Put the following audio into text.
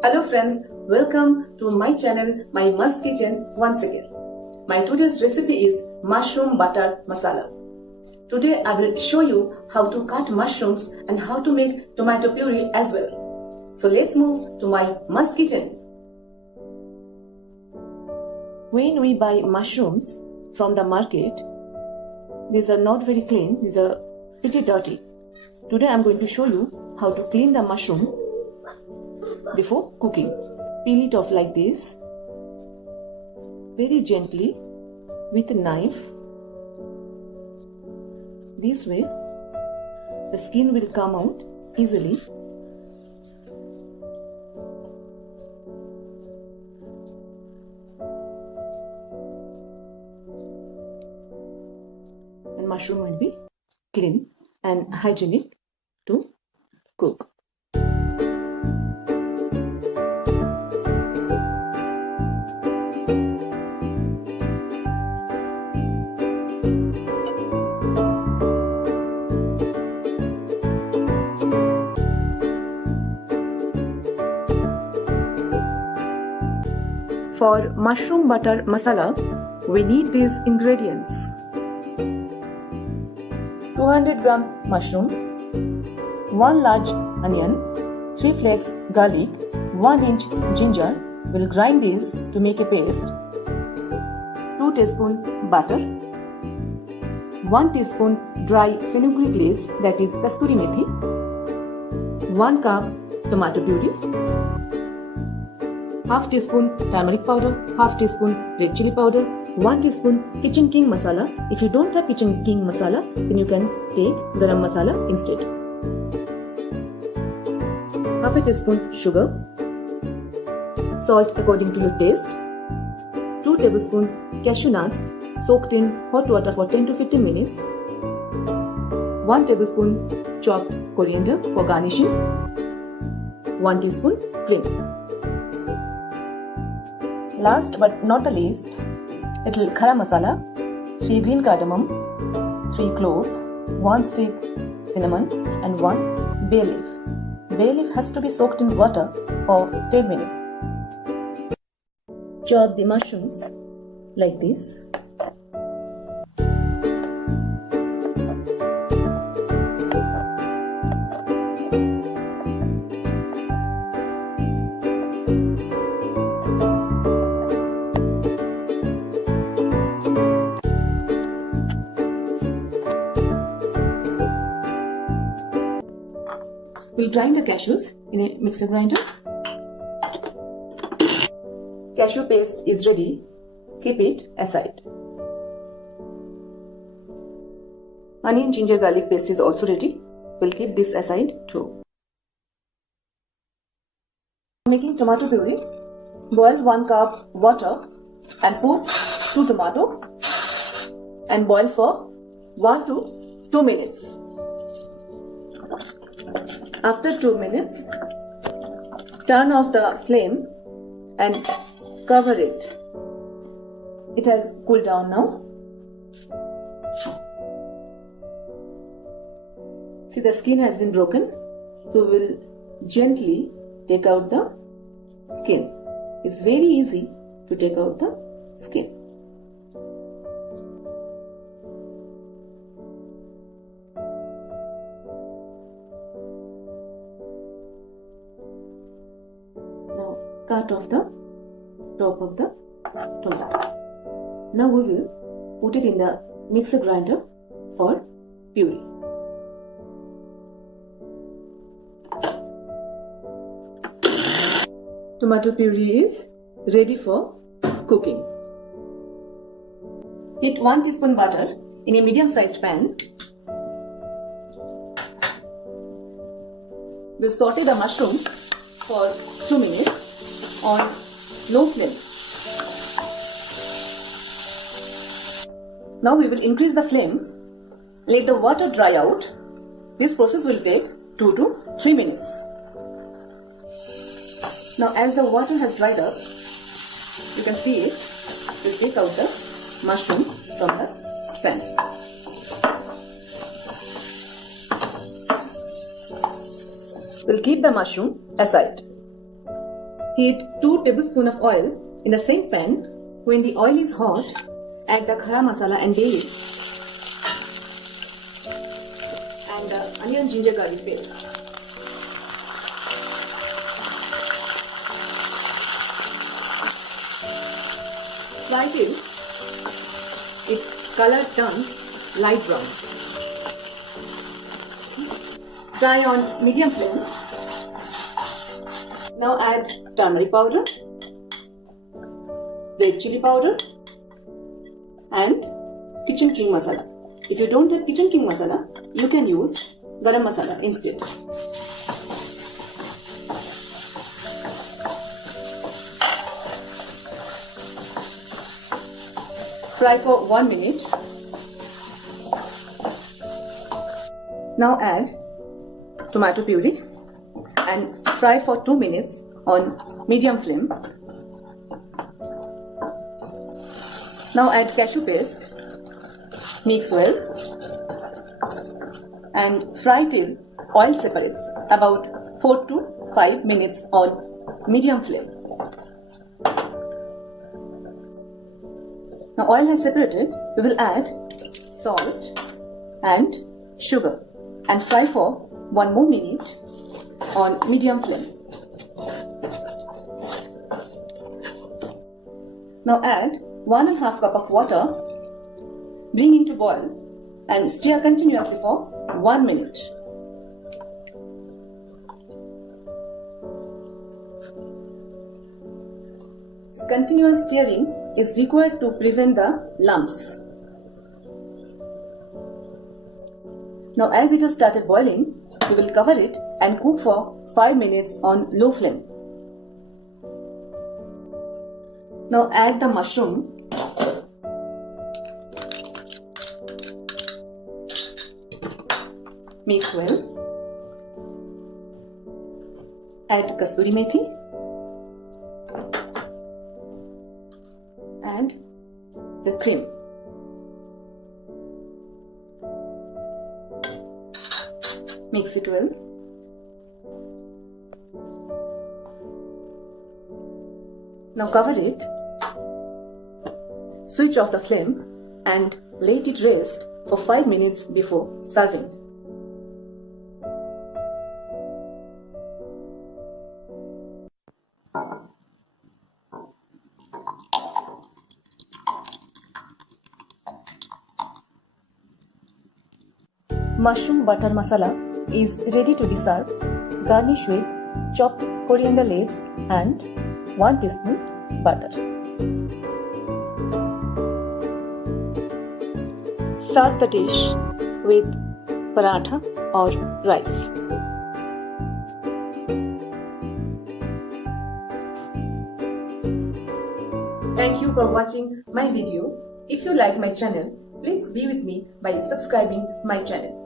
Hello friends, welcome to my channel, My Must Kitchen once again. My today's recipe is mushroom butter masala. Today I will show you how to cut mushrooms and how to make tomato puree as well. So let's move to my must kitchen. When we buy mushrooms from the market, these are not very clean, these are pretty dirty. Today I am going to show you how to clean the mushroom before cooking. Peel it off like this, very gently with a knife. This way the skin will come out easily. And mushroom will be clean and hygienic to cook. For mushroom butter masala, we need these ingredients: 200 grams mushroom, 1 large onion, 3 flakes garlic, 1 inch ginger. We'll grind these to make a paste. 2 teaspoons butter, 1 teaspoon dry fenugreek leaves, that is Kasturi methi, 1 cup tomato puree, half teaspoon turmeric powder, half teaspoon red chili powder, 1 teaspoon kitchen King Masala. If you don't have kitchen King Masala, then you can take garam masala instead. Half a teaspoon sugar, salt according to your taste, 2 tablespoons cashew nuts soaked in hot water for 10 to 15 minutes, 1 tablespoon chopped coriander for garnishing, 1 teaspoon cream. Last but not the least, little garam masala, 3 green cardamom, 3 cloves, 1 stick cinnamon and 1 bay leaf. Bay leaf has to be soaked in water for 10 minutes. Chop the mushrooms like this. We'll grind the cashews in a mixer grinder. Cashew paste is ready. Keep it aside. Onion, ginger, garlic paste is also ready. We'll keep this aside too. Making tomato puree, boil 1 cup water and put 2 tomatoes and boil for 1 to 2 minutes. After 2 minutes, turn off the flame and cover it. It has cooled down now. See, the skin has been broken. So we will gently take out the skin. It's very easy to take out the skin. Cut off the top of the tomato. Now we will put it in the mixer grinder for puree. Tomato puree is ready for cooking. Heat 1 teaspoon butter in a medium-sized pan. We'll saute the mushroom for 2 minutes on low flame. Now we will increase the flame. Let the water dry out. This process will take 2 to 3 minutes. Now as the water has dried up, you can see it. We'll take out the mushroom from the pan. We'll keep the mushroom aside. Heat 2 tablespoons of oil in the same pan. When the oil is hot, add the garam masala and bay leaf and the onion ginger garlic paste. Fry till its color turns light brown. Fry on medium flame. Now add turmeric powder, red chili powder and kitchen King Masala. If you don't have kitchen King Masala, you can use garam masala instead. Fry for 1 minute. Now add tomato puree and fry for 2 minutes on medium flame. Now add cashew paste, mix well and fry till oil separates, about 4 to 5 minutes on medium flame. Now oil has separated, we will add salt and sugar and fry for 1 more minute on medium flame. Now add 1½ cup of water, bring into boil and stir continuously for 1 minute. Continuous stirring is required to prevent the lumps. Now as it has started boiling, we will cover it and cook for 5 minutes on low flame. Now add the mushroom. Mix well. Add Kasturi methi and the cream. Mix it well. Now cover it. Switch off the flame and let it rest for 5 minutes before serving. Mushroom butter masala is ready to be served. Garnish with chopped coriander leaves and 1 teaspoon butter. Serve the dish with paratha or rice. Thank you for watching my video. If you like my channel, please be with me by subscribing my channel.